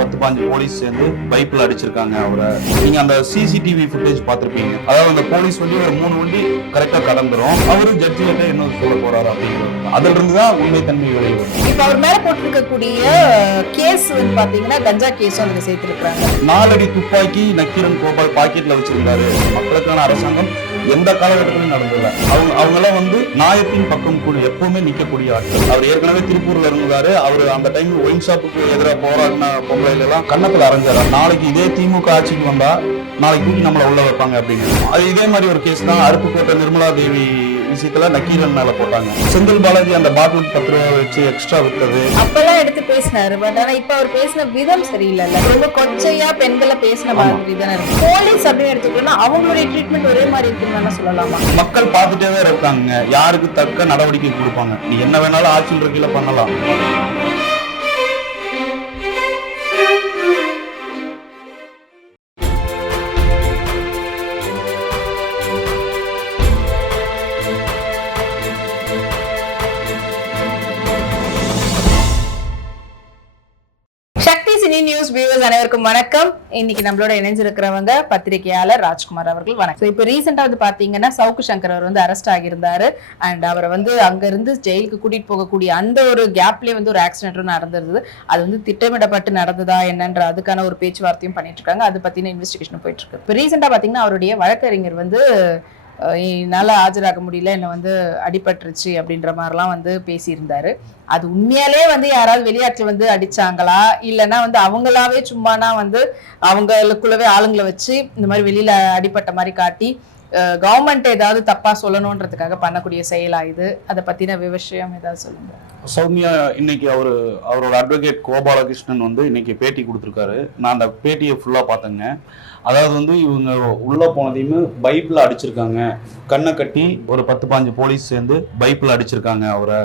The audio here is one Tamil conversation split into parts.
பத்து பாஞ்சு போலீஸ் சேர்ந்து பைப்ல அடிச்சிருக்காங்க அவரை. நீங்க அந்த சிசிடிவி ஃபுட்டேஜ் பார்த்திருப்பீங்க. அதாவது அந்த போலீஸ் வண்டி ஒரு மூணு வண்டி கரெக்டா கடந்துரும். அவரு ஜட்ஜி கிட்ட என்ன சொல்ல போறாரு அப்படிங்கிறது. அதுல இருந்து தான் உண்மைத்தன்மை வெளியே வரும் இப்ப அவர் மேல போட்டிருக்கக்கூடிய கேஸ் வந்து பாத்தீங்கன்னா கஞ்சா கேஸும் அதுல சேர்த்திருக்காங்க நாலடி துப்பாக்கி நக்கீரன் கோபால் பாக்கெட்ல வச்சிருந்தாரு மக்களுக்கான அரசாங்கம் எந்த காலகட்டத்திலும் நடந்ததில்ல. அவங்க அவங்க எல்லாம் வந்து நியாயத்தின் பக்கம் கூட எப்பவுமே நிக்கக்கூடிய ஆட்கள். அவர் ஏற்கனவே திருப்பூர்ல இருந்தாரு அவர் அந்த டைம் ஒயின் ஷாப்புக்கு எதிராக போராடின பொம்பளைல எல்லாம் கன்னத்துல அரைஞ்சாரு. நாளைக்கு இதே திமுக ஆட்சிக்கு வந்தா நாளைக்கு தூக்கி நம்மள உள்ள வைப்பாங்க அப்படின்னு. அது இதே மாதிரி ஒரு கேஸ் தான். அருப்புக்கோட்டை நிர்மலா தேவி விஷயத்துல நக்கீரன் மேல போட்டாங்க. செந்தில் பாலாஜி அந்த பாட்டிலுக்கு பத்து ரூபா வச்சு எக்ஸ்ட்ரா வித்தது. அப்பெல்லாம் எடுத்து பேசினாரு பட் ஆனா இப்ப அவர் பேசின விதம் சரியில்லைல்ல. ரொம்ப கொச்சையா பெண்களை பேசின மாதிரி தானே இருக்கு. போலீஸ் அப்படின்னு எடுத்துக்கிட்டோம்னா அவங்களுடைய ட்ரீட்மெண்ட் ஒரே மாதிரி இருக்குன்னு சொல்லலாமா? மக்கள் பார்த்துட்டே இருக்காங்க. யாருக்கு தக்க நடவடிக்கை கொடுப்பாங்க. நீ என்ன வேணாலும் ஆட்சியில் இருக்கையில பண்ணலாம். அனைவருக்கும் வணக்கம். இன்னைக்கு நம்மளோட இணைஞ்சிருக்கிறவங்க பத்திரிகையாளர் ராஜ்குமார் அவர்கள். வணக்கம். இப்போ ரீசெண்டா வந்து பாத்தீங்கன்னா சவுக்கு சங்கர் அவர் வந்து அரெஸ்ட் ஆகியிருந்தாரு. அண்ட் அவரை வந்து அங்க இருந்து ஜெயிலுக்கு கூட்டிட்டு போகக்கூடிய அந்த ஒரு கேப்லயே வந்து ஒரு ஆக்சிடென்ட் நடந்திருந்தது. அது வந்து திட்டமிடப்பட்டு நடந்ததா என்னன்ற அதுக்கான ஒரு பேச்சுவார்த்தையும் பண்ணிட்டு இருக்காங்க. அது பத்தின இன்வெஸ்டிகேஷன் போயிட்டு இருக்கு. இப்போ ரீசெண்டா பாத்தீங்கன்னா அவருடைய வழக்கறிஞர் வந்து என்னால் ஆஜராக முடியல என்னை வந்து அடிபட்டுருச்சு அப்படின்ற மாதிரிலாம் வந்து பேசியிருந்தாரு. அது உண்மையாலே வந்து யாராவது வெளியாட்கள் வந்து அடிச்சாங்களா? இல்லைன்னா வந்து அவங்களாவே சும்மானா வந்து அவங்களுக்குள்ளவே ஆளுங்களை வச்சு இந்த மாதிரி வெளியில் அடிப்பட்ட மாதிரி காட்டி கவர்மெண்ட் ஏதாவது தப்பா சொல்லணுன்றதுக்காக பண்ணக்கூடிய செயலா இது? அதை பத்தின விவசாயம் ஏதாவது சொல்லுங்க. சௌமியா இன்னைக்கு அவரு அவரோட அட்வொகேட் கோபாலகிருஷ்ணன் வந்து இன்னைக்கு பேட்டி கொடுத்துருக்காரு. நான் அந்த பேட்டியை ஃபுல்லா பார்த்தேங்க. அதாவது வந்து இவங்க உள்ளே போனதையுமே பைப்பில் அடிச்சிருக்காங்க. கண்ணை கட்டி ஒரு பத்து பாஞ்சு போலீஸ் சேர்ந்து பைப்பில் அடிச்சிருக்காங்க அவரை.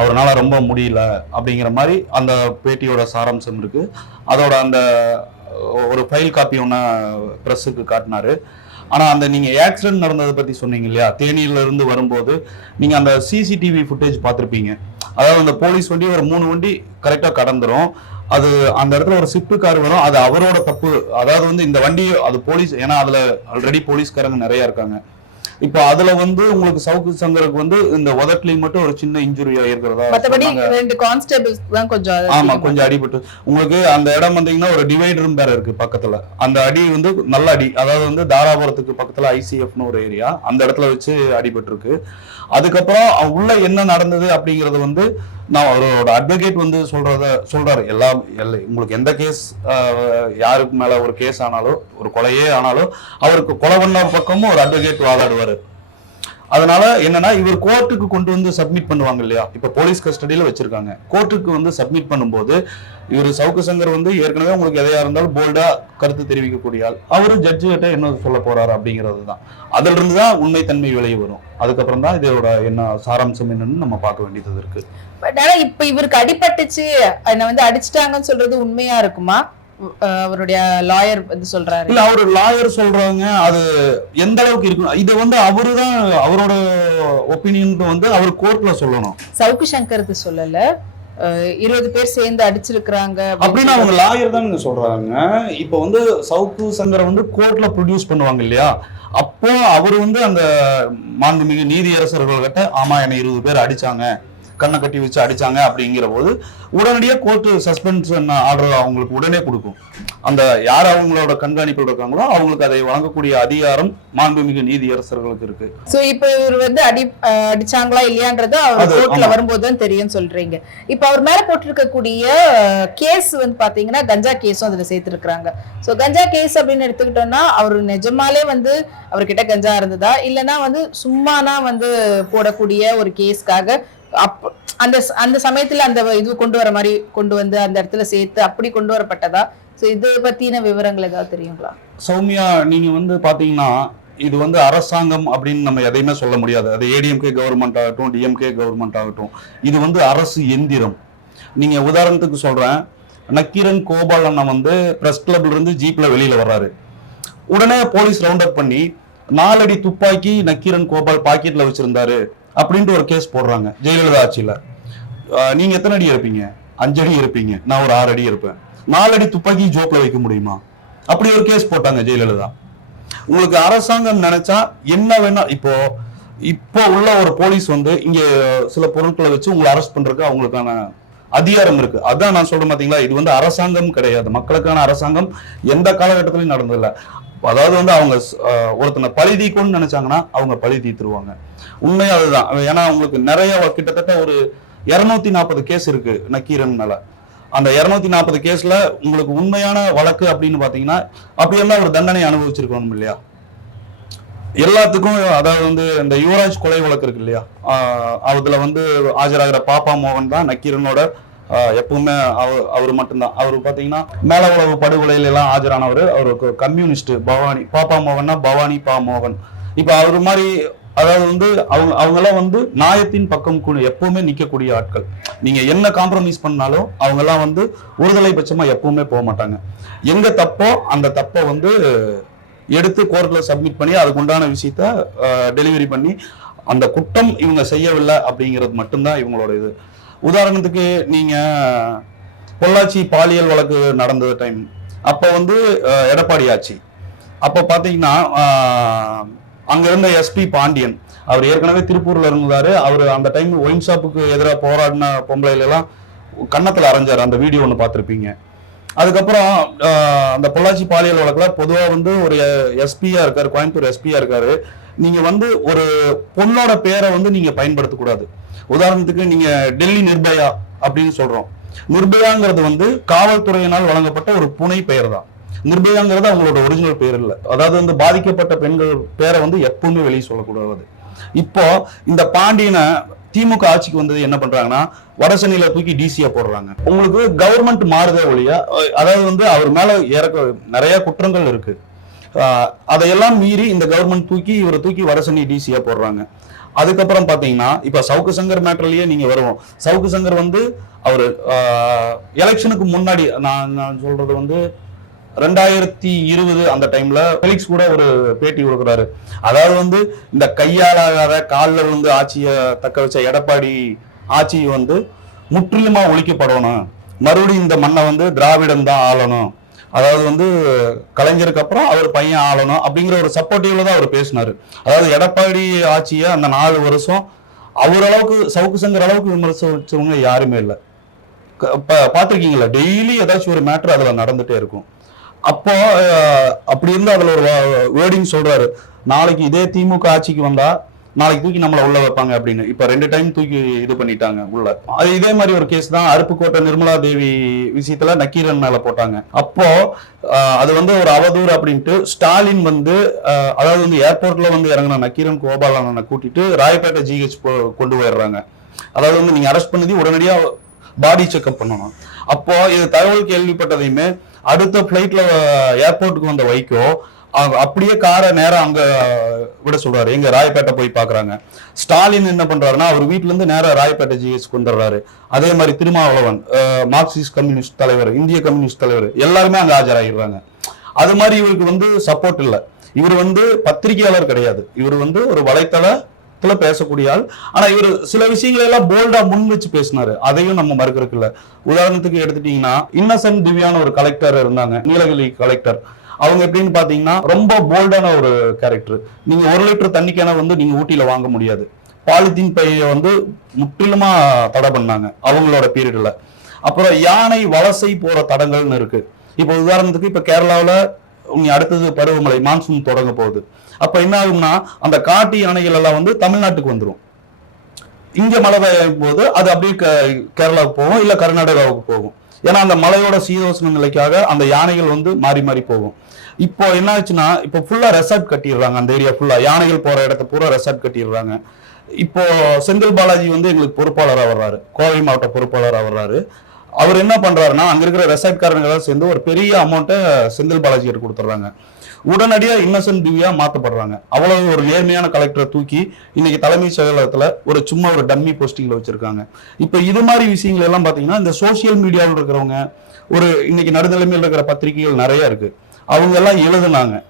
அவரால ரொம்ப முடியல அப்படிங்கிற மாதிரி அந்த பேட்டியோட சாராம்சம் இருக்குது அதோட அந்த ஒரு ஃபைல் காப்பி ஒன்று ப்ரெஸ்ஸுக்கு காட்டினார். ஆனால் அந்த நீங்கள் ஆக்சிடென்ட் நடந்ததை பற்றி சொன்னீங்க இல்லையா? தேனியிலேருந்து வரும்போது நீங்கள் அந்த சிசிடிவி ஃபுட்டேஜ் பார்த்துருப்பீங்க. அதாவது அந்த போலீஸ் வண்டி ஒரு மூணு வண்டி கரெக்டாக கடந்துடும் அது அந்த இடத்துல ஒரு ஸ்விஃப்ட் கார் வரும். அது அவரோட தப்பு. அதாவது வந்து இந்த வண்டி அது போலீஸ் ஏன்னா அதுல ஆல்ரெடி போலீஸ்காரங்க நிறைய இருக்காங்க. இப்போ அதுல வந்து உங்களுக்கு சவுக்கு சங்கருக்கு வந்து இந்த உதட்லையும் மட்டும் ஒரு சின்ன இன்ஜுரி ஆயிருக்கிறதா மத்தபடி. ரெண்டு கான்ஸ்டபிள்ஸ் தான் கொஞ்சம் ஆமா கொஞ்சம் அடிபட்டு. உங்களுக்கு அந்த இடம் வந்தீங்கன்னா ஒரு டிவைடரும் வேற இருக்கு பக்கத்துல. அந்த அடி வந்து நல்ல அடி. அதாவது வந்து தாராபுரத்துக்கு பக்கத்துல ஐசிஎஃப்னு ஒரு ஏரியா அந்த இடத்துல வச்சு அடிபட்டு இருக்கு அதுக்கப்புறம் உள்ள என்ன நடந்தது அப்படிங்கறது வந்து நான் அவரோட அட்வொகேட் வந்து சொல்றத சொல்றாரு. எல்லாம் எல்லை உங்களுக்கு எந்த கேஸ் யாருக்கு மேல ஒரு கேஸ் ஆனாலோ ஒரு கொலையே ஆனாலோ அவருக்கு கொலை பண்ண பக்கமும் ஒரு அட்வொகேட் வாதாடுவார். அதனால என்னன்னா இவர் கோர்ட்டுக்கு கொண்டு வந்து சப்மிட் பண்ணுவாங்க இல்லையா? இப்ப போலீஸ் கஸ்டடியில வச்சிருக்காங்க. கோர்ட்டுக்கு வந்து சப்மிட் பண்ணும்போது இவர் சவுக்கு சங்கர் வந்து ஏற்கனவே உங்களுக்கு எதையா இருந்தாலும் போல்டா கருத்து தெரிவிக்கக்கூடிய ஆள். அவரு ஜட்ஜு கிட்ட என்ன சொல்ல போறாரு அப்படிங்கிறது தான். அதுல இருந்து தான் உண்மைத்தன்மை விளைய வரும். அதுக்கப்புறம் தான் இதோட என்ன சாராம்சம் என்னன்னு நம்ம பார்க்க வேண்டியது இருக்கு. பட் ஆனா இப்ப இவருக்கு அடிபட்டுச்சு என்னை வந்து அடிச்சிட்டாங்கன்னு சொல்றது உண்மையா இருக்குமா? அவருடைய லாயர் வந்து சொல்றாரு. இல்ல அவர் லாயர் சொல்றாங்க அது எந்த அளவுக்கு இருக்கு? இது வந்து அவரு தான் அவரோட ஒப்பீனியன் வந்து அவர் கோர்ட்ல சொல்லணும். சவுக்கு சங்கருக்கு சொல்லல. இருபது பேர் சேர்ந்து அடிச்சிருக்கிறாங்க அப்படின்னு அவங்க லாயர் தான் சொல்றாங்க. இப்போ வந்து சவுக்கு சங்கரை வந்து கோர்ட்ல ப்ரொடியூஸ் பண்ணுவாங்க இல்லையா? அப்போ அவர் வந்து அந்த மாண்புமிகு நீதியரசர்கள் கிட்ட ஆமா என்னை இருபது பேர் அடிச்சாங்க. கண்ணை கட்டி வச்சு அடிச்சாங்க அப்படிங்கிற போது உடனடியாக கோர்ட்டு சஸ்பென்ஷன் ஆர்டர் அவங்களுக்கு உடனே கொடுக்கும். அந்த யார் அவங்களோட கண்காணிப்பில் இருக்காங்களோ அவங்களுக்கு அதை வழங்கக்கூடிய அதிகாரம் மாண்புமிகு நீதியரசர்களுக்கு இருக்கு. சோ இப்ப இவர் வந்து அடி அடிச்சாங்களா இல்லையான்றது அவர் கோர்ட்ல. வரும்போது தான் தெரியும் சொல்றீங்க. இப்ப அவர் மேல போட்டிருக்கக்கூடிய கேஸ் வந்து பாத்தீங்கன்னா கஞ்சா கேஸும் அதுல சேர்த்திருக்கிறாங்க. சோ கஞ்சா கேஸ் அப்படின்னு எடுத்துக்கிட்டோம்னா அவர் நிஜமாலே வந்து அவர்கிட்ட கஞ்சா இருந்ததா? இல்லைன்னா வந்து சும்மானா வந்து போடக்கூடிய ஒரு கேஸ்க்காக அப் அந்த ச- அந்த சமயத்துல அந்த இது கொண்டு வர மாதிரி கொண்டு வந்து அந்த இடத்துல சேர்த்து அப்படி கொண்டு வரப்பட்டதா? ஸோ இது பத்தின விவரங்கள் ஏதாவது தெரியுங்களா? சௌமியா நீங்க வந்து பாத்தீங்கன்னா இது வந்து அரசாங்கம் அப்படின்னு நம்ம எதையுமே சொல்ல முடியாது. அது ஏடிஎம்கே கவர்மெண்ட் ஆகட்டும் டிஎம்கே கவர்மெண்ட் ஆகட்டும். இது வந்து அரசு எந்திரம். நீங்க உதாரணத்துக்கு சொல்றேன். நக்கீரன் கோபால் அண்ணன் வந்து பிரஸ் கிளப்ல இருந்து ஜீப்ல வெளியில வர்றாரு. உடனே போலீஸ் ரவுண்ட் அப் பண்ணி நாலடி துப்பாக்கி நக்கீரன் கோபால் பாக்கெட்ல வச்சிருந்தாரு. அப்படின்ட்டு ஒரு கேஸ் போடுறாங்க ஜெயலலிதா ஆட்சியில. நீங்கள் நீங்க எத்தனை அடி இருப்பீங்க? அஞ்சு அடி இருப்பீங்க. நான் ஒரு ஆறு அடி இருப்பேன். நாலடி துப்பாக்கி ஜோப்ல வைக்க முடியுமா? அப்படி ஒரு கேஸ் போட்டாங்க ஜெயலலிதா. உங்களுக்கு அரசாங்கம் நினைச்சா என்ன வேணா இப்போ இப்போ உள்ள ஒரு போலீஸ் வந்து இங்க சில பொருட்களை வச்சு உங்களை அரெஸ்ட் பண்றதுக்கு அவங்களுக்கான அதிகாரம் இருக்கு. அதான் நான் சொல்றேன் பாத்தீங்களா? இது வந்து அரசாங்கம் கிடையாது. மக்களுக்கான அரசாங்கம் எந்த காலகட்டத்திலையும் நடந்ததில்ல. அதாவது வந்து அவங்க ஒருத்தனை பழி தீக்கணும்னு நினைச்சாங்கன்னா அவங்க பழி தீத்துருவாங்க. உண்மை அதுதான். ஏன்னா அவங்களுக்கு நிறைய கிட்டத்தட்ட ஒரு இருநூத்தி நாற்பது கேஸ் இருக்கு நக்கீரன் மேல. அந்த இருநூத்தி நாற்பது கேஸ்ல உங்களுக்கு உண்மையான வழக்கு அப்படின்னு பாத்தீங்கன்னா அப்படியெல்லாம் ஒரு தண்டனை அனுபவிச்சிருக்கணும் இல்லையா? எல்லாத்துக்கும் அதாவது வந்து இந்த யுவராஜ் கொலை வழக்கு இருக்கு இல்லையா? ஆஹ் அதுல வந்து ஆஜராகிற பாப்பா மோகன் தான் நக்கீரனோட எப்பவுமே அவர் அவர் மட்டும்தான். அவர் பார்த்தீங்கன்னா மேல உளவு படுகொலையில எல்லாம் ஆஜரானவர். அவருக்கு கம்யூனிஸ்ட் பவானி பாப்பா மோகன்னா பவானி பா மோகன். இப்போ அவர் மாதிரி அதாவது வந்து அவங்க அவங்கெல்லாம் வந்து நியாயத்தின் பக்கம் கூட எப்பவுமே நிற்கக்கூடிய ஆட்கள். நீங்க என்ன காம்ப்ரமைஸ் பண்ணாலும் அவங்கெல்லாம் வந்து ஒருதலை பட்சமா எப்பவுமே போக மாட்டாங்க. எங்க தப்போ அந்த தப்பை வந்து எடுத்து கோர்ட்ல சப்மிட் பண்ணி அதுக்கு உண்டான விஷயத்த டெலிவரி பண்ணி அந்த குற்றம் இவங்க செய்யவில்லை அப்படிங்கிறது மட்டும்தான் இவங்களோட இது. உதாரணத்துக்கு நீங்க பொள்ளாச்சி பாலியல் வழக்கு நடந்த டைம் அப்போ வந்து எடப்பாடி ஆட்சி. அப்போ பார்த்தீங்கன்னா அங்கே அங்க இருந்த எஸ்பி பாண்டியன் அவர் ஏற்கனவே திருப்பூர்ல இருந்தாரு. அவர் அந்த டைம் ஒயின் ஷாப்புக்கு எதிராக போராடின பொம்பளையில எல்லாம் அரைஞ்சார். அந்த வீடியோ ஒன்று பார்த்துருப்பீங்க அதுக்கப்புறம் அந்த பொள்ளாச்சி பாலியல் வழக்கில் பொதுவாக வந்து ஒரு எஸ்பியா இருக்காரு கோயம்புத்தூர் எஸ்பியா இருக்காரு. நீங்க வந்து ஒரு பொண்ணோட பேரை வந்து நீங்க பயன்படுத்தக்கூடாது. உதாரணத்துக்கு நீங்க டெல்லி நிர்பயா அப்படின்னு சொல்றோம். நிர்பயாங்கிறது வந்து காவல்துறையினால் வழங்கப்பட்ட ஒரு புனை பெயர் தான் நிர்பயாங்கிறது அவங்களோட ஒரிஜினல் பேர் இல்லை. அதாவது வந்து பாதிக்கப்பட்ட பெண்கள் பேரை வந்து எப்பவுமே வெளியே சொல்லக்கூடாது. இப்போ இந்த பாண்டியனை திமுக ஆட்சிக்கு வந்தது என்ன பண்றாங்கன்னா வடசென்னையில தூக்கி டிசியா போடுறாங்க. உங்களுக்கு கவர்மெண்ட் மாறுதே ஒழிய அதாவது வந்து அவர் மேல ஏறக்க நிறைய குற்றங்கள் இருக்கு. அதையெல்லாம் மீறி இந்த கவர்மெண்ட் தூக்கி இவரை தூக்கி வடசென்னை டிசியா போடுறாங்க. அதுக்கப்புறம் பாத்தீங்கன்னா இப்ப சவுக்கு சங்கர் மேட்டர்லயே நீங்க வருவோம். சவுக்கு சங்கர் வந்து அவர் எலெக்ஷனுக்கு முன்னாடி நான் நான் சொல்றது வந்து ரெண்டாயிரத்தி இருபது அந்த டைம்ல ஃபெலிக்ஸ் கூட ஒரு பேட்டி கொடுக்குறாரு. அதாவது வந்து இந்த கையாலாகாத காலில் விழுந்து ஆட்சியை தக்க வச்ச எடப்பாடி ஆட்சி வந்து முற்றிலுமா ஒழிக்கப்படணும். மறுபடியும் இந்த மண்ணை வந்து திராவிடம் தான் ஆளணும். அதாவது வந்து கலைஞருக்கு அப்புறம் அவர் பையன் ஆளணும் அப்படிங்கிற ஒரு சப்போர்ட்டிவ்ல தான் அவர் பேசினாரு. அதாவது எடப்பாடி ஆட்சியை அந்த நாலு வருஷம் அவர் அளவுக்கு சவுக்கு சங்கர் அளவுக்கு விமர்சிச்சவங்க யாருமே இல்லை. பார்த்துருக்கீங்களா? டெய்லி ஏதாச்சும் ஒரு மேட்ரு அதில் நடந்துட்டே இருக்கும். அப்போ அப்படி இருந்து அதில் ஒரு வேர்டிங் சொல்றாரு. நாளைக்கு இதே திமுக ஆட்சிக்கு வந்தா நாளைக்கு தூக்கி நம்மளை உள்ள வைப்பாங்க அப்படின்னு. இப்ப ரெண்டு டைம் தூக்கி இது பண்ணிட்டாங்க உள்ள. அது இதே மாதிரி ஒரு கேஸ் தான் அருப்புக்கோட்டை நிர்மலா தேவி விஷயத்துல நக்கீரன் மேல போட்டாங்க. அப்போ அது வந்து ஒரு அவதூறு அப்படின்ட்டு ஸ்டாலின் வந்து அதாவது வந்து ஏர்போர்ட்ல வந்து இறங்கின நக்கீரன் கோபாலனை கூட்டிட்டு ராயப்பேட்டை ஜிஹெச் கொண்டு போயிடுறாங்க. அதாவது வந்து நீங்க அரெஸ்ட் பண்ணதி உடனடியா பாடி செக்அப் பண்ணணும். அப்போ இது தகவல் கேள்விப்பட்டதையுமே அடுத்த ஃபிளைட்ல ஏர்போர்ட்டுக்கு வந்த வைக்கோ அப்படியே காரை நேரம் அங்க விட சொல்றாரு. எங்க ராயப்பேட்டை போய் பாக்குறாங்க. ஸ்டாலின் என்ன பண்றாருன்னா அவர் வீட்ல இருந்து நேரா ராயப்பேட்டை ஜிஎஸ் கொண்டுறாரு. அதே மாதிரி திருமாவளவன் மார்க்சிஸ்ட் கம்யூனிஸ்ட் தலைவர் இந்திய கம்யூனிஸ்ட் தலைவர் எல்லாருமே அங்க ஆஜராகிடுறாங்க அது மாதிரி இவருக்கு வந்து சப்போர்ட் இல்ல. இவர் வந்து பத்திரிகையாளர் கிடையாது. இவர் வந்து ஒரு வலைத்தளத்துல பேசக்கூடிய ஆள். ஆனா இவர் சில விஷயங்களை எல்லாம் போல்டா முன் வச்சு பேசினாரு. அதையும் நம்ம மறுக்கிறதுக்கு இல்ல. உதாரணத்துக்கு எடுத்துட்டீங்கன்னா இன்னசென்ட் திவ்யான ஒரு கலெக்டர் இருந்தாங்க. நீலகிரி கலெக்டர் அவங்க எப்படின்னு பாத்தீங்கன்னா ரொம்ப போல்டான ஒரு கேரக்டர் நீங்க ஒரு லிட்டர் தண்ணிக்கான வந்து நீங்க ஊட்டியில வாங்க முடியாது. பாலித்தீன் பையை வந்து முற்றிலுமா தடை பண்ணாங்க அவங்களோட பீரியட்ல அப்புறம் யானை வலசை போற தடங்கள்னு இருக்கு. இப்போ உதாரணத்துக்கு இப்ப கேரளாவில் நீ அடுத்தது பருவமழை மான்சூன் தொடங்க போகுது. அப்ப என்ன ஆகும்னா அந்த காட்டு யானைகள் எல்லாம் வந்து தமிழ்நாட்டுக்கு வந்துடும் இங்க மழை பெய்யும் போது அது அப்படியே கேரளாவுக்கு போகும் இல்ல கர்நாடகாவுக்கு போகும். ஏன்னா அந்த மலையோட சீதோஷ்ண நிலைக்காக அந்த யானைகள் வந்து மாறி மாறி போகும். இப்போ என்ன ஆச்சுன்னா இப்போ ஃபுல்லா ரெசார்ட் கட்டிடுறாங்க அந்த ஏரியா ஃபுல்லா யானைகள் போற இடத்த பூரா ரெசார்ட் கட்டிடுறாங்க. இப்போ செந்தில் பாலாஜி வந்து எங்களுக்கு பொறுப்பாளராக வர்றாரு. கோவை மாவட்ட பொறுப்பாளராக வர்றாரு. அவர் என்ன பண்றாருன்னா அங்க இருக்கிற ரெசார்ட்காரங்க சேர்ந்து ஒரு பெரிய அமௌண்ட்டை செந்தில் பாலாஜி கொடுத்துட்றாங்க. உடனடியா இன்னசென்ட் திவ்யா மாத்தப்படுறாங்க. அவ்வளவு ஒரு நேர்மையான கலெக்டரை தூக்கி இன்னைக்கு தலைமைச் செயலகத்துல ஒரு சும்மா ஒரு டம்மி போஸ்டிங்ல வச்சிருக்காங்க. இப்ப இது மாதிரி விஷயங்கள் எல்லாம் பாத்தீங்கன்னா இந்த சோசியல் மீடியாவில் இருக்கிறவங்க ஒரு இன்னைக்கு நடுநிலைமையில் இருக்கிற பத்திரிகைகள் நிறைய இருக்கு. அவங்க எல்லாம் எழுதுனாங்க.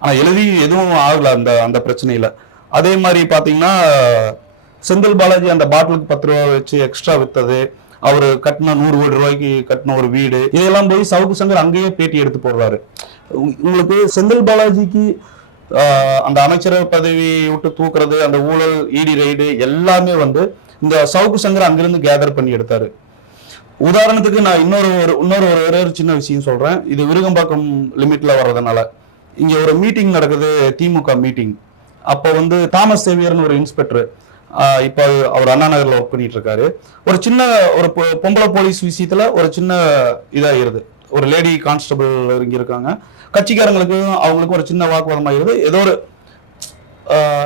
ஆனா எழுதி எதுவும் ஆகல அந்த அந்த பிரச்சனையில. அதே மாதிரி பாத்தீங்கன்னா செந்தில் பாலாஜி அந்த பாட்டிலுக்கு பத்து ரூபா வச்சு எக்ஸ்ட்ரா வித்தது. அவர் கட்டின நூறு கோடி ரூபாய்க்கு கட்டின ஒரு வீடு. இதெல்லாம் போய் சவுக்கு சங்கர் அங்கேயே பேட்டி எடுத்து போடுறாரு. உங்களுக்கு செந்தில் பாலாஜிக்கு அந்த அமைச்சரவை பதவி விட்டு தூக்குறது அந்த ஊழல் இடி ரைடு எல்லாமே வந்து இந்த சவுக்கு சங்கர் அங்கிருந்து கேதர் பண்ணி எடுத்தாரு. உதாரணத்துக்கு நான் இன்னொரு ஒரு இன்னொரு ஒரு ஒரு சின்ன விஷயம் சொல்றேன். இது விருகம்பாக்கம் லிமிட்ல வர்றதுனால. இங்க ஒரு மீட்டிங் நடக்குது திமுக மீட்டிங் அப்போ வந்து தாமஸ் சேவியர்னு ஒரு இன்ஸ்பெக்டர் இப்போ அவர் அண்ணா நகர்ல ஒர்க் பண்ணிட்டு இருக்காரு ஒரு சின்ன ஒரு பொ- பொம்பளை போலீஸ் விஷயத்துல ஒரு சின்ன இதாகிருது ஒரு லேடி கான்ஸ்டபிள் இங்க இருக்காங்க. கட்சிக்காரங்களுக்கும் அவங்களுக்கும் ஒரு சின்ன வாக்குவாதம் ஆகிறது ஏதோ ஒரு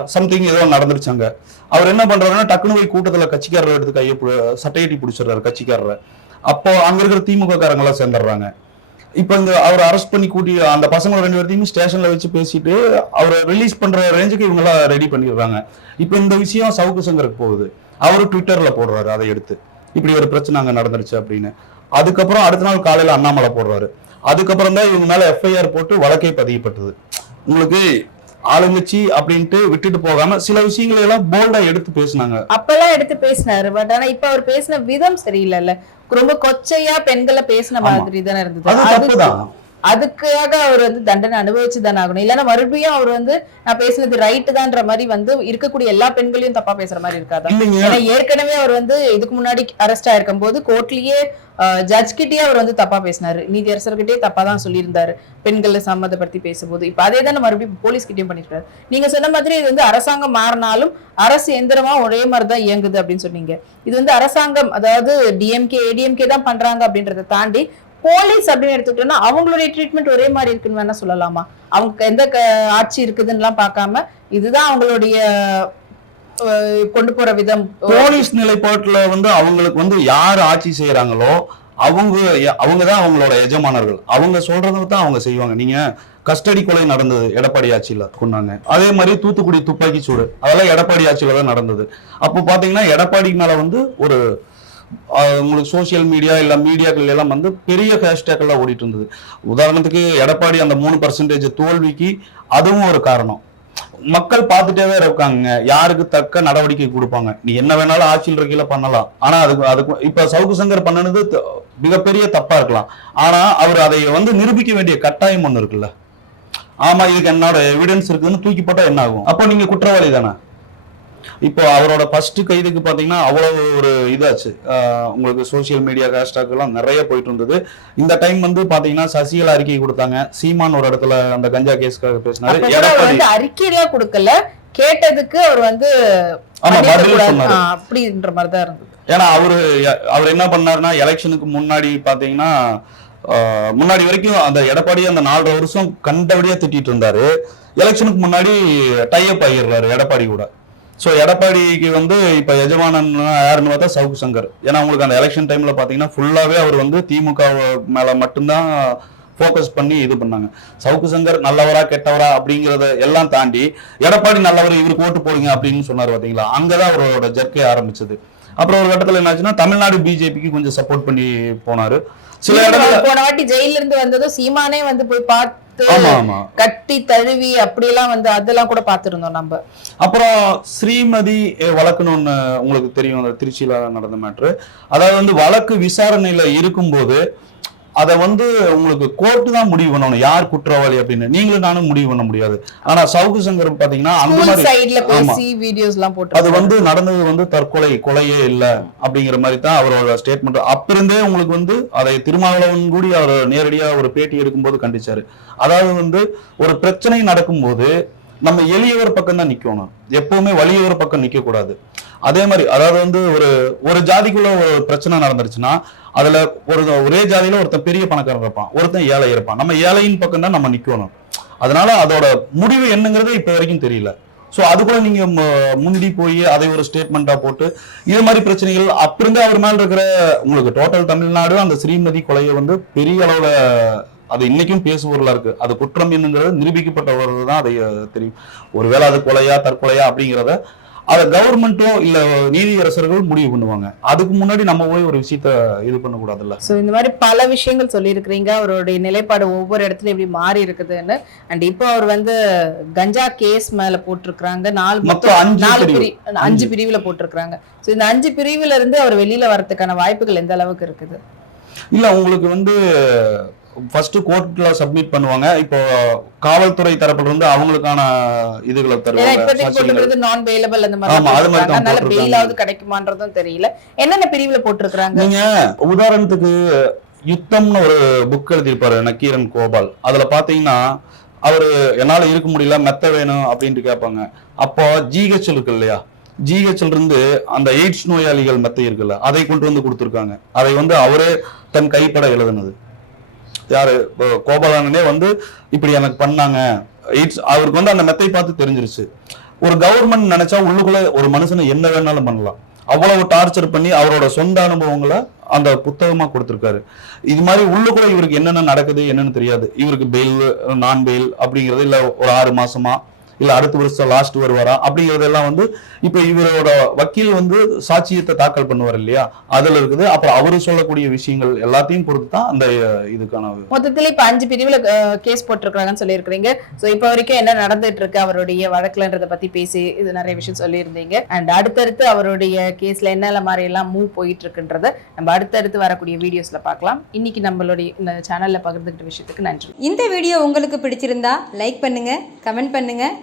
சம்திங் ஏதோ நடந்துருச்சாங்க அவர் என்ன பண்றாருன்னா டக்குனு போய் கூட்டத்துல கட்சிக்காரர் எடுத்து கையை பு- சட்டையட்டி பிடிச்சிடுறாரு கட்சிக்காரரை. அப்போ அங்க இருக்கிற திமுக காரங்களாம் சேர்ந்துடுறாங்க. இப்போ இந்த அவரை அரெஸ்ட் பண்ணி கூட்டி அந்த பசங்க ரெண்டு பேர்த்தையும் ஸ்டேஷன்ல வச்சு பேசிட்டு அவரை ரிலீஸ் பண்ற ரேஞ்சுக்கு இவங்கெல்லாம் ரெடி பண்ணிடுறாங்க. இப்போ இந்த விஷயம் சவுக்கு சங்கருக்கு போகுது. அவரு ட்விட்டர்ல போடுறாரு அதை எடுத்து. இப்படி ஒரு பிரச்சனை அங்க நடந்துருச்சு அப்படின்னு. அதுக்கப்புறம் அடுத்த நாள் காலையில அண்ணாமலை போடுறாரு. அதுக்கப்புறம் தான் இவங்க மேல எஃப்ஐஆர் போட்டு வழக்கே பதியப்பட்டது. உங்களுக்கு ஆளுங்கட்சி அப்படின்ட்டு விட்டுட்டு போகாம சில விஷயங்களை எல்லாம் போல்டா எடுத்து பேசினாங்க. அப்பெல்லாம் எடுத்து பேசினாரு பட் ஆனா இப்ப அவர் பேசின விதம் சரியில்லைல்ல. ரொம்ப கொச்சையா பெண்களை பேசின. மாதிரி தானே இருந்தது. அது அதுக்கு- தப்புதான். அதுக்காக அவர் வந்து தண்டனை அனுபவிச்சு தானே ஆகணும். இல்லைன்னா மறுபடியும் அவர் வந்து நான் பேசுனது ரைட்டு தான்ற மாதிரி வந்து இருக்கக்கூடிய எல்லா பெண்களையும் தப்பா பேசுற மாதிரி இருக்காதா? ஏன்னா ஏற்கனவே அவர் வந்து இதுக்கு முன்னாடி அரெஸ்ட் ஆயிருக்கும் போது கோர்ட்லயே ஜட்ஜ் கிட்டயே அவர் வந்து தப்பா பேசினாரு. நீதியரசர்கிட்டயே தப்பா தான் சொல்லியிருந்தாரு. பெண்களை சம்மந்தப்படுத்தி பேசும்போது. இப்ப அதே தானே மறுபடியும் போலீஸ் கிட்டயும் பண்ணிருக்காரு. நீங்க சொன்ன மாதிரி இது வந்து அரசாங்கம் மாறினாலும் அரசு எந்திரமா ஒரே மாதிரி தான் இயங்குது அப்படின்னு சொன்னீங்க. இது வந்து அரசாங்கம் அதாவது டிஎம்கே ஏடிஎம்கே தான் பண்றாங்க அப்படின்றத தாண்டி போலீஸ் அப்படின்னு எடுத்துக்கிட்டோம்னா அவங்களுடைய ட்ரீட்மெண்ட் ஒரே மாதிரி இருக்குன்னு வேணா சொல்லலாமா? அவங்க எந்த க- ஆட்சி இருக்குதுன்னுலாம் பார்க்காம இதுதான் அவங்களுடைய கொண்டு போற விதம். போலீஸ் நிலைப்பாட்டுல வந்து அவங்களுக்கு வந்து யார் ஆட்சி செய்யறாங்களோ அவங்க அவங்க தான் அவங்களோட எஜமானர்கள். அவங்க சொல்றதை தான் அவங்க செய்வாங்க. நீங்க கஸ்டடி கொலை நடந்தது எடப்பாடி ஆட்சியில கொண்டாங்க. அதே மாதிரி தூத்துக்குடி துப்பாக்கி சூடு அதெல்லாம் எடப்பாடி ஆட்சியில தான் நடந்தது. அப்போ பாத்தீங்கன்னா எடப்பாடி மேல வந்து ஒரு உங்களுக்கு சோஷியல் மீடியா இல்ல மீடியாக்கள் எல்லாம் வந்து பெரிய ஹேஷ்டேக் எல்லாம் ஓடிட்டு இருந்தது. உதாரணத்துக்கு எடப்பாடி அந்த மூணு பர்சன்டேஜ் தோல்விக்கு அதுவும் ஒரு காரணம். மக்கள் பார்த்துட்டே இருக்காங்க. யாருக்கு தக்க நடவடிக்கை கொடுப்பாங்க. நீ என்ன வேணாலும் ஆட்சியில் இருக்கையில பண்ணலாம். ஆனா அதுக்கு அதுக்கு இப்ப சவுக்கு சங்கர் பண்ணனது மிகப்பெரிய தப்பா இருக்கலாம். ஆனா அவர் அதை வந்து நிரூபிக்க வேண்டிய கட்டாயம் ஒண்ணு இருக்குல்ல. ஆமா இதுக்கு என்னோட எவிடன்ஸ் இருக்குன்னு தூக்கி போட்டா என்ன ஆகும்? அப்போ நீங்க குற்றவாளி தானே? இப்போ அவரோட ஃபர்ஸ்ட் கைதுக்கு பாத்தீங்கன்னா அவ்வளவு ஒரு இதாச்சு. உங்களுக்கு சோஷியல் மீடியா ஹேஷ்டாக் எல்லாம் நிறைய போயிட்டு இருந்தது. இந்த டைம் வந்து பாத்தீங்கன்னா சசிகலா அறிக்கை கொடுத்தாங்க. சீமான் ஒரு இடத்துல அந்த கஞ்சா கேஸ்க்காக பேசினாரு. எடப்பாடி அறிக்கையிலேயே கொடுக்கல. கேட்டதுக்கு அவர் வந்து அப்படின்ற மாதிரி தான் இருந்தது. ஏன்னா அவரு அவர் என்ன பண்ணாருன்னா எலெக்ஷனுக்கு முன்னாடி பாத்தீங்கன்னா முன்னாடி வரைக்கும் அந்த எடப்பாடி அந்த நாலரை வருஷம் கண்டபடியா திட்டிட்டு இருந்தாரு. எலெக்ஷனுக்கு முன்னாடி டைப் ஆகிடுறாரு எடப்பாடி கூட. ஸோ எடப்பாடிக்கு வந்து இப்போ எஜமானன் யாருன்னு பார்த்தா சவுக்கு சங்கர். ஏன்னா அவங்களுக்கு அந்த எலெக்ஷன் டைமில் பார்த்தீங்கன்னா ஃபுல்லாகவே அவர் வந்து திமுக மேலே மட்டும்தான் ஃபோக்கஸ் பண்ணி இது பண்ணாங்க. சவுக்கு சங்கர் நல்லவரா கெட்டவரா அப்படிங்கிறத எல்லாம் தாண்டி எடப்பாடி நல்லவர் இவருக்கு ஓட்டு போடுங்க அப்படின்னு சொன்னார் பார்த்தீங்களா அங்கே தான் அவரோட ஜர்க்கை ஆரம்பிச்சது. அப்புறம் ஒரு கட்டத்தில் என்னாச்சுன்னா தமிழ்நாடு பிஜேபிக்கு கொஞ்சம் சப்போர்ட் பண்ணி போனார். சில போன வாட்டி ஜெயில இருந்து வந்ததும் சீமானே வந்து போய் பார்த்து கட்டி தழுவி அப்படியெல்லாம் வந்து அதெல்லாம் கூட பார்த்திருந்தோம் நம்ம. அப்புறம் ஸ்ரீமதி வழக்குன்னு ஒண்ணு உங்களுக்கு தெரியும் அந்த திருச்சியில நடந்த மேட்ரு அதாவது வந்து வழக்கு விசாரணையில இருக்கும்போது அதை வந்து உங்களுக்கு கோர்ட்டு தான் முடிவு பண்ணணும். யார் குற்றவாளி அப்படின்னு. நீங்களும் நானும் முடிவு பண்ண முடியாது. ஆனா சவுக்கு சங்கர் பாத்தீங்கன்னா அது வந்து நடந்தது வந்து தற்கொலை கொலையே இல்ல அப்படிங்கிற மாதிரி தான் அவரோட ஸ்டேட்மெண்ட் அப்ப இருந்தே உங்களுக்கு வந்து அதை திருமாவளவன் கூடி அவர் நேரடியா ஒரு பேட்டி எடுக்கும்போது கண்டிச்சாரு. அதாவது வந்து ஒரு பிரச்சனை நடக்கும்போது நம்ம எளியவர் பக்கம் தான் நிக்கணும். எப்பவுமே வலியவர் பக்கம் நிக்க கூடாது அதே மாதிரி அதாவது வந்து ஒரு ஒரு ஜாதிக்குள்ள ஒரு பிரச்சனை நடந்துருச்சுன்னா அதுல ஒரு ஒரே ஜாதியில ஒருத்தன் பெரிய பணக்காரன் இருப்பான் ஒருத்தன் ஏழை இருப்பான். நம்ம ஏழையின் பக்கம் தான் நம்ம நிக்கணும். அதனால அதோட முடிவு என்னங்கிறது இப்ப வரைக்கும் தெரியல. ஸோ அதுக்குள்ள நீங்க முந்தி போய் அதை ஒரு ஸ்டேட்மெண்டா போட்டு இது மாதிரி பிரச்சனைகள் அப்பிருந்து அவர் மேல இருக்கிற உங்களுக்கு டோட்டல் தமிழ்நாடு அந்த ஸ்ரீமதி கொலையை வந்து பெரிய அளவுல அது இன்னைக்கும் பேசுபொருளா இருக்கு. அது குற்றம் என்னங்கிறது நிரூபிக்கப்பட்டவர்கள் தான் அதை தெரியும். ஒருவேளை அது கொலையா தற்கொலையா அப்படிங்கிறத அதை கவர்மெண்ட்டும் இல்ல நீதியரசர்கள் முடிவு பண்ணுவாங்க. அதுக்கு முன்னாடி நம்ம போய் ஒரு விஷயத்த இது பண்ணக்கூடாதுல்ல. ஸோ இந்த மாதிரி பல விஷயங்கள் சொல்லியிருக்கிறீங்க. அவருடைய நிலைப்பாடு ஒவ்வொரு இடத்துலயும் எப்படி மாறி இருக்குதுன்னு. அண்ட் இப்போ அவர் வந்து கஞ்சா கேஸ் மேல போட்டிருக்கிறாங்க. நாலு மொத்தம் நாலு பிரிவு. பிரி அஞ்சு பிரிவுல போட்டிருக்கிறாங்க. ஸோ இந்த அஞ்சு பிரிவுல இருந்து அவர் வெளியில வரதுக்கான வாய்ப்புகள் எந்த அளவுக்கு இருக்குது? இல்ல உங்களுக்கு வந்து ஃபர்ஸ்ட் கோர்ட்ல சப்மிட் பண்ணுவாங்க. இப்போ காவல்துறை தரப்புல இருந்து அவங்களுக்கான இதுகளை தருவாங்க. நான் பெயிலபிள் அந்த மாதிரி ஆமா, அது மாதிரி போட்டிருக்காங்க. தான் அதனால போட்டிருக்காங்க. பெயிலாவது கிடைக்குமான்றதும் தெரியல. என்னென்ன பிரிவுல போட்டிருக்கிறாங்க? நீங்க உதாரணத்துக்கு யுத்தம்னு ஒரு புக் எழுதியிருப்பாரு நக்கீரன் கோபால். அதுல பாத்தீங்கன்னா அவரு என்னால இருக்க முடியல மெத்த வேணும் அப்படின்ட்டு கேட்பாங்க. அப்போ ஜிஹெச் இருக்கு இல்லையா? ஜிஹெச்ல இருந்து அந்த எய்ட்ஸ் நோயாளிகள் மெத்தை இருக்குல்ல அதை கொண்டு வந்து கொடுத்துருக்காங்க. அதை வந்து அவரே தன் கைப்பட எழுதுனது. யார்? கோபாலனே வந்து இப்படி எனக்கு பண்ணாங்க. இட்ஸ் அவருக்கு வந்து அந்த மெத்தை பார்த்து தெரிஞ்சிருச்சு. ஒரு கவர்மெண்ட் நினைச்சா உள்ளுக்குள்ள ஒரு மனுஷனை என்ன வேணாலும் பண்ணலாம். அவ்வளவு டார்ச்சர் பண்ணி அவரோட சொந்த அனுபவங்களை அந்த புத்தகமா கொடுத்துருக்காரு. இது மாதிரி உள்ளுக்குள்ள இவருக்கு என்னென்ன நடக்குது என்னன்னு தெரியாது. இவருக்கு பெயில் நான் பெயில் அப்படிங்கிறது இல்ல ஒரு ஆறு மாசமா இல்ல அடுத்த வருஷம் லாஸ்ட் வருவாரா? அப்படிங்கறதெல்லாம் வந்து இப்ப இவரோட வக்கீல் வந்து சாட்சியத்தை தாக்கல் பண்ணுவார் இல்லையா? அதுல இருக்குது. அப்புறம் அவரு சொல்லக்கூடிய விஷயங்கள் எல்லாத்தையும் பொறுத்து தான் அந்த இதுக்கான மொத்தத்துல இப்ப அஞ்சு பிரிவுல கேஸ் போட்டிருக்காங்கன்னு சொல்லியிருக்கிறீங்க. சோ இப்ப வரைக்கும் என்ன நடந்துட்டு இருக்கு அவருடைய வழக்குலன்றத பத்தி பேசி இது நிறைய விஷயம் சொல்லியிருந்தீங்க. அண்ட் அடுத்தடுத்து அவருடைய கேஸ்ல என்னென்ன மாதிரி எல்லாம் மூவ் போயிட்டு இருக்குன்றத நம்ம அடுத்தடுத்து வரக்கூடிய வீடியோஸ்ல பார்க்கலாம். இன்னைக்கு நம்மளுடைய இந்த சேனல்ல பகிர்ந்துக்கிட்ட விஷயத்துக்கு நன்றி. இந்த வீடியோ உங்களுக்கு பிடிச்சிருந்தா லைக் பண்ணுங்க கமெண்ட் பண்ணுங்க